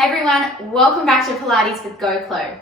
Hey everyone, welcome back to Pilates with Go Chlo.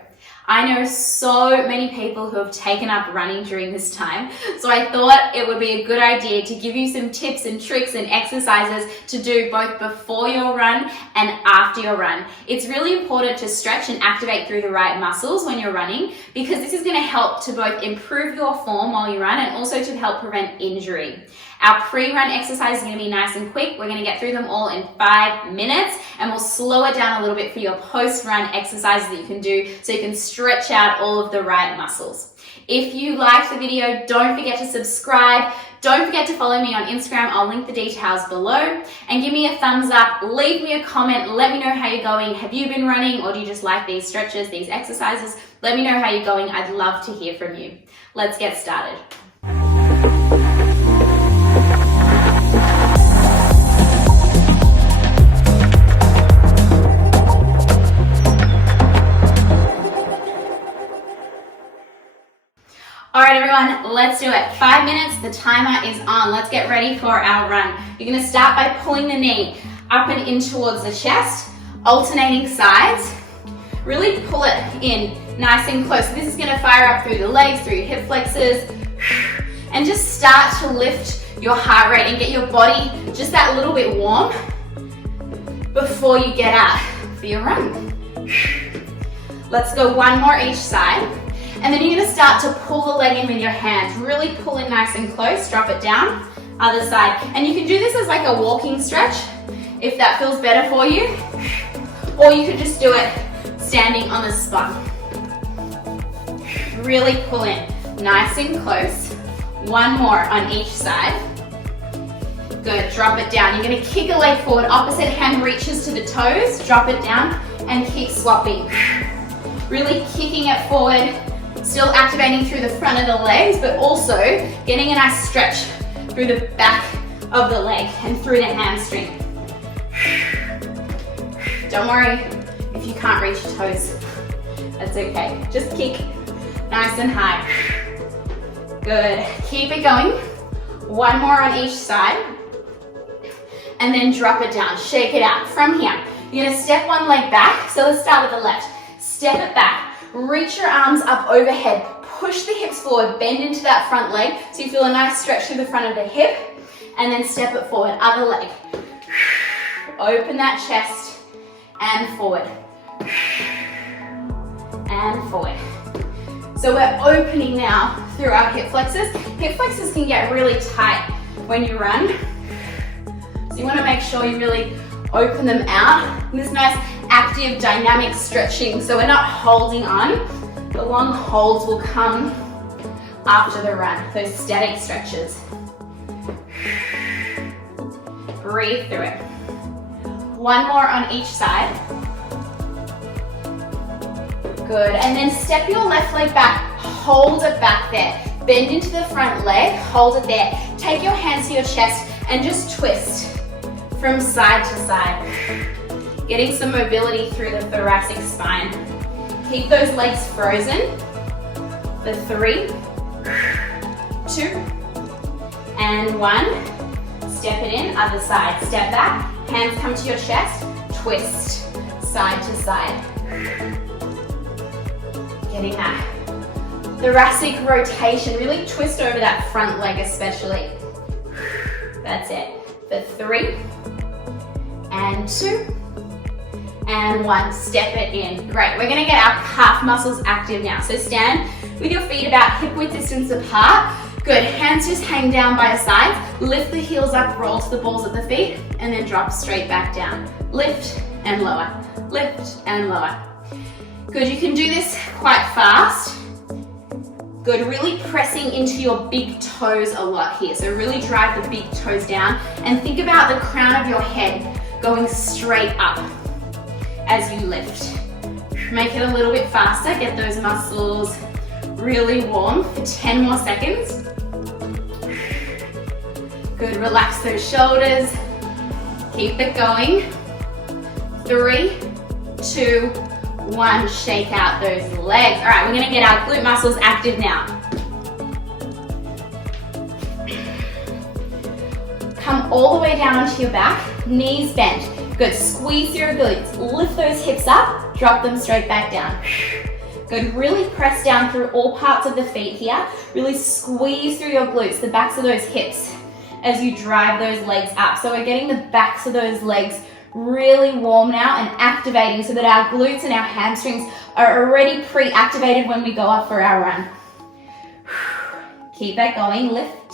I know so many people who have taken up running during this time, so I thought it would be a good idea to give you some tips and tricks and exercises to do both before your run and after your run. It's really important to stretch and activate through the right muscles when you're running, because this is going to help to both improve your form while you run and also to help prevent injury. Our pre-run exercise is going to be nice and quick. We're going to get through them all in 5 minutes, and we'll slow it down a little bit for your post-run exercises that you can do so you can stretch out all of the right muscles. If you liked the video, don't forget to subscribe. Don't forget to follow me on Instagram. I'll link the details below. And give me a thumbs up, leave me a comment, let me know how you're going. Have you been running, or do you just like these stretches, these exercises? Let me know how you're going. I'd love to hear from you. Let's get started. All right, everyone, let's do it. 5 minutes, the timer is on. Let's get ready for our run. You're gonna start by pulling the knee up and in towards the chest, alternating sides. Really pull it in nice and close. This is gonna fire up through the legs, through your hip flexors, and just start to lift your heart rate and get your body just that little bit warm before you get out for your run. Let's go one more each side. And then you're going to start to pull the leg in with your hands. Really pull in nice and close, drop it down, other side. And you can do this as like a walking stretch if that feels better for you. Or you could just do it standing on the spot. Really pull in nice and close. One more on each side. Good, drop it down. You're going to kick a leg forward, opposite hand reaches to the toes, drop it down and keep swapping. Really kicking it forward. Still activating through the front of the legs, but also getting a nice stretch through the back of the leg and through the hamstring. Don't worry if you can't reach your toes. That's okay. Just kick nice and high. Good. Keep it going. One more on each side. And then drop it down. Shake it out. From here, you're going to step one leg back. So let's start with the left. Step it back. Reach your arms up overhead, push the hips forward, bend into that front leg so you feel a nice stretch through the front of the hip, and then step it forward, other leg. Open that chest and forward. And forward. So we're opening now through our hip flexors. Hip flexors can get really tight when you run. So you want to make sure you really open them out. And this nice active dynamic stretching, so we're not holding on. The long holds will come after the run, those static stretches. Breathe through it. One more on each side. Good, and then step your left leg back, hold it back there. Bend into the front leg, hold it there. Take your hands to your chest and just twist from side to side. Getting some mobility through the thoracic spine. Keep those legs frozen for 3, 2, and 1. Step it in, other side. Step back, hands come to your chest, twist, side to side. Getting that thoracic rotation, really twist over that front leg especially. That's it. For 3, and 2, and 1, step it in. Great, we're gonna get our calf muscles active now. So stand with your feet about hip width distance apart. Good, hands just hang down by your sides. Lift the heels up, roll to the balls of the feet, and then drop straight back down. Lift and lower, lift and lower. Good, you can do this quite fast. Good, really pressing into your big toes a lot here. So really drive the big toes down and think about the crown of your head going straight up as you lift. Make it a little bit faster, get those muscles really warm for 10 more seconds. Good, relax those shoulders. Keep it going. 3, 2, 1, shake out those legs. All right, we're gonna get our glute muscles active now. Come all the way down onto your back, knees bent. Good, squeeze through your glutes. Lift those hips up, drop them straight back down. Good, really press down through all parts of the feet here. Really squeeze through your glutes, the backs of those hips, as you drive those legs up. So we're getting the backs of those legs really warm now and activating so that our glutes and our hamstrings are already pre-activated when we go up for our run. Keep that going, lift,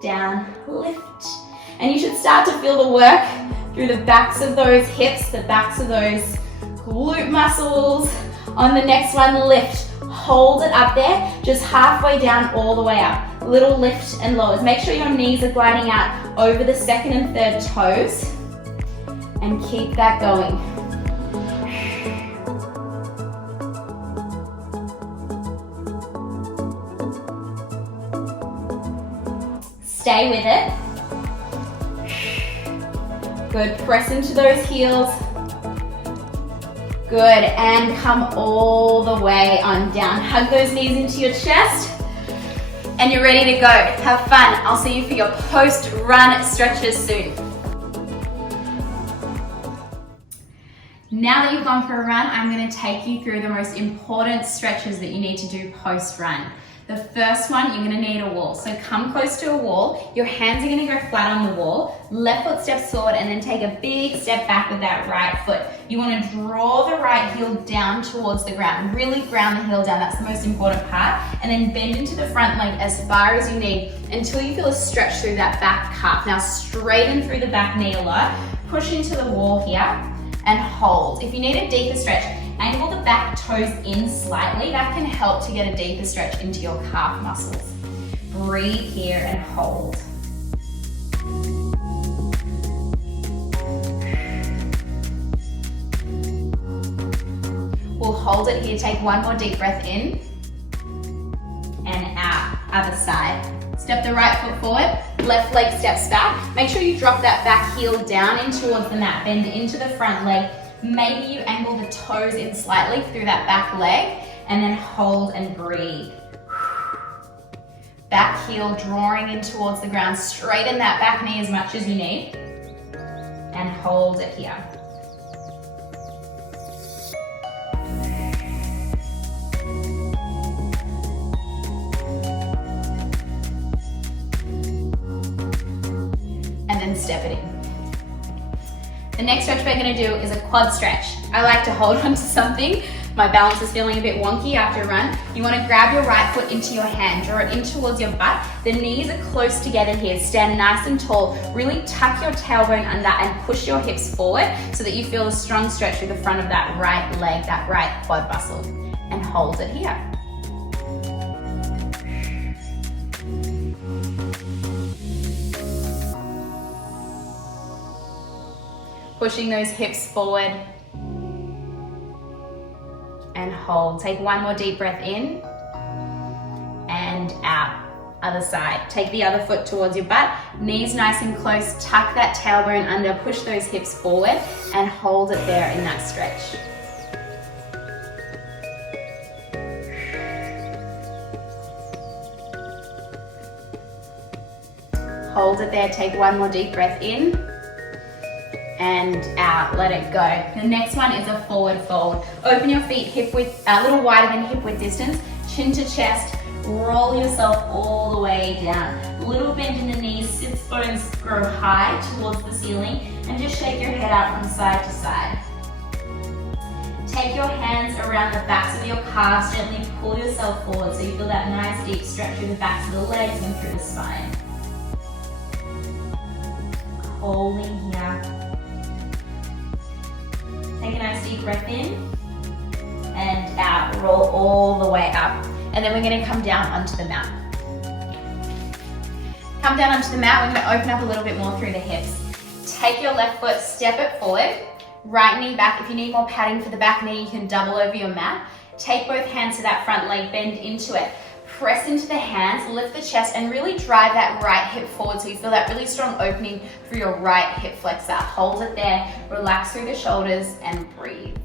down, lift. And you should start to feel the work through the backs of those hips, the backs of those glute muscles. On the next one, lift. Hold it up there, just halfway down, all the way up. Little lift and lowers. Make sure your knees are gliding out over the second and third toes. And keep that going. Stay with it. Good, press into those heels. Good, and come all the way on down. Hug those knees into your chest. And you're ready to go. Have fun. I'll see you for your post-run stretches soon. Now that you've gone for a run, I'm going to take you through the most important stretches that you need to do post-run. The first one, you're going to need a wall. So come close to a wall. Your hands are going to go flat on the wall. Left foot steps forward and then take a big step back with that right foot. You want to draw the right heel down towards the ground. Really ground the heel down. That's the most important part. And then bend into the front leg as far as you need until you feel a stretch through that back calf. Now straighten through the back knee a lot. Push into the wall here and hold. If you need a deeper stretch, angle the back toes in slightly. That can help to get a deeper stretch into your calf muscles. Breathe here and hold. We'll hold it here. Take one more deep breath in and out. Other side. Step the right foot forward, left leg steps back. Make sure you drop that back heel down in towards the mat. Bend into the front leg. Maybe you angle the toes in slightly through that back leg and then hold and breathe. Back heel drawing in towards the ground. Straighten that back knee as much as you need and hold it here. And then step it in. The next stretch we're going to do is a quad stretch. I like to hold on to something. My balance is feeling a bit wonky after a run. You want to grab your right foot into your hand, draw it in towards your butt. The knees are close together here. Stand nice and tall. Really tuck your tailbone under and push your hips forward so that you feel a strong stretch through the front of that right leg, that right quad muscle. And hold it here. Pushing those hips forward and hold. Take one more deep breath in and out. Other side. Take the other foot towards your butt. Knees nice and close. Tuck that tailbone under. Push those hips forward and hold it there in that stretch. Hold it there. Take one more deep breath in and out. Let it go. The next one is a forward fold. Open your feet hip width, a little wider than hip width distance, chin to chest. Roll yourself all the way down. Little bend in the knees, sits bones grow high towards the ceiling, and just shake your head out from side to side. Take your hands around the backs of your calves, gently pull yourself forward so you feel that nice deep stretch through the backs of the legs and through the spine. Holding here. Take a nice deep breath in and out. Roll all the way up. And then we're going to come down onto the mat. Come down onto the mat. We're going to open up a little bit more through the hips. Take your left foot, step it forward. Right knee back. If you need more padding for the back knee, you can double over your mat. Take both hands to that front leg, bend into it. Press into the hands, lift the chest, and really drive that right hip forward so you feel that really strong opening through your right hip flexor. Hold it there, relax through the shoulders, and breathe.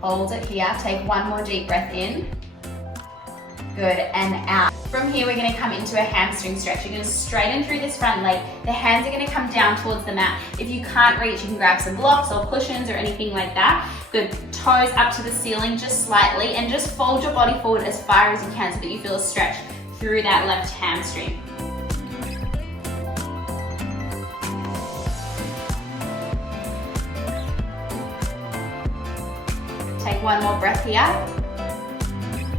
Hold it here. Take one more deep breath in Good, and out. From here, we're gonna come into a hamstring stretch. You're gonna straighten through this front leg. The hands are gonna come down towards the mat. If you can't reach, you can grab some blocks or cushions or anything like that. Good, toes up to the ceiling just slightly, and just fold your body forward as far as you can so that you feel a stretch through that left hamstring. Take one more breath here,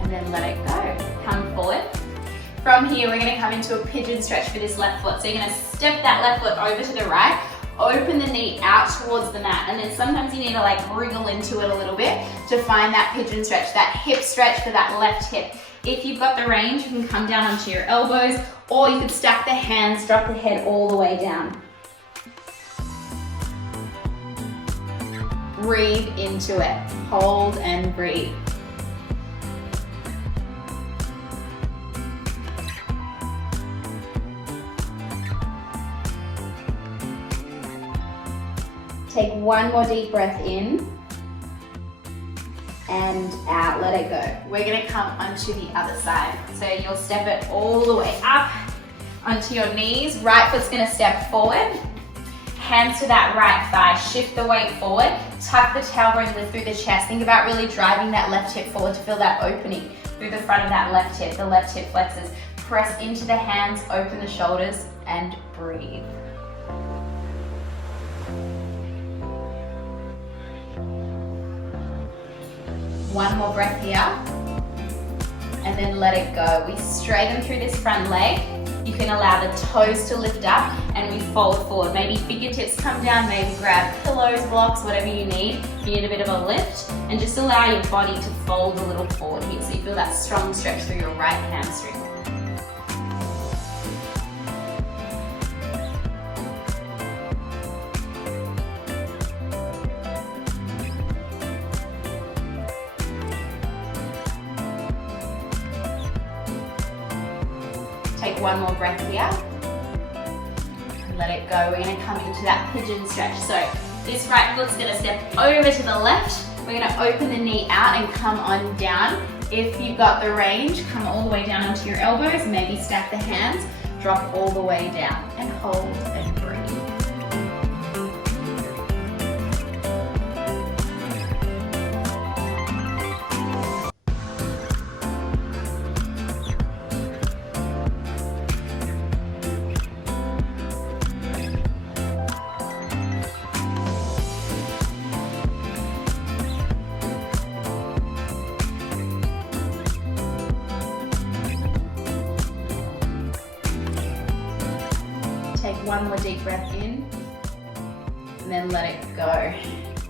and then let it go. Come forward. From here, we're gonna come into a pigeon stretch for this left foot. So you're gonna step that left foot over to the right, open the knee out towards the mat, and then sometimes you need to like wriggle into it a little bit to find that pigeon stretch, that hip stretch for that left hip. If you've got the range, you can come down onto your elbows, or you could stack the hands, drop the head all the way down. Breathe into it. Hold and breathe. Take one more deep breath in and out, let it go. We're gonna come onto the other side. So you'll step it all the way up onto your knees. Right foot's gonna step forward. Hands to that right thigh, shift the weight forward, tuck the tailbone, lift through the chest. Think about really driving that left hip forward to feel that opening through the front of that left hip, the left hip flexors. Press into the hands, open the shoulders, and breathe. One more breath here, and then let it go. We straighten through this front leg. You can allow the toes to lift up, and we fold forward. Maybe fingertips come down, maybe grab pillows, blocks, whatever you need. If you need a bit of a lift, and just allow your body to fold a little forward here so you feel that strong stretch through your right hamstring. Take one more breath here, and let it go. We're gonna come into that pigeon stretch. So this right foot's gonna step over to the left. We're gonna open the knee out and come on down. If you've got the range, come all the way down onto your elbows, maybe stack the hands, drop all the way down, and hold and breathe. Take one more deep breath in, and then let it go.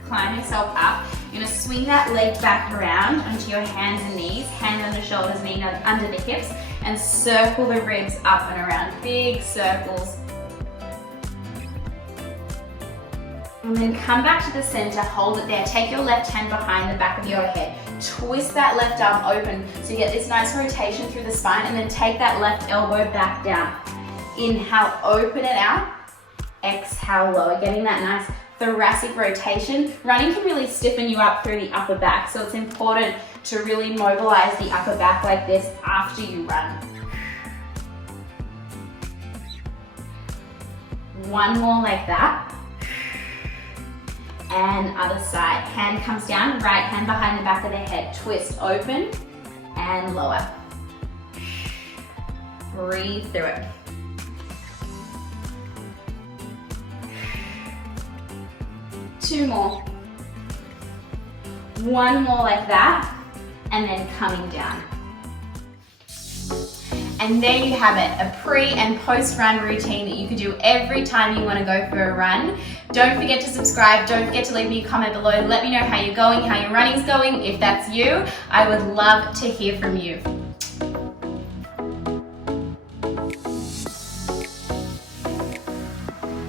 Climb yourself up. You're gonna swing that leg back around onto your hands and knees, hand under shoulders, knee under the hips, and circle the ribs up and around, big circles. And then come back to the center, hold it there. Take your left hand behind the back of your head. Twist that left arm open so you get this nice rotation through the spine, and then take that left elbow back down. Inhale, open it out. Exhale, lower, getting that nice thoracic rotation. Running can really stiffen you up through the upper back, so it's important to really mobilize the upper back like this after you run. One more like that. And other side. Hand comes down, right hand behind the back of the head. Twist, open, and lower. Breathe through it. Two more. One more like that, and then coming down. And there you have it, a pre and post run routine that you can do every time you want to go for a run. Don't forget to subscribe, don't forget to leave me a comment below, let me know how you're going, how your running's going. If that's you, I would love to hear from you.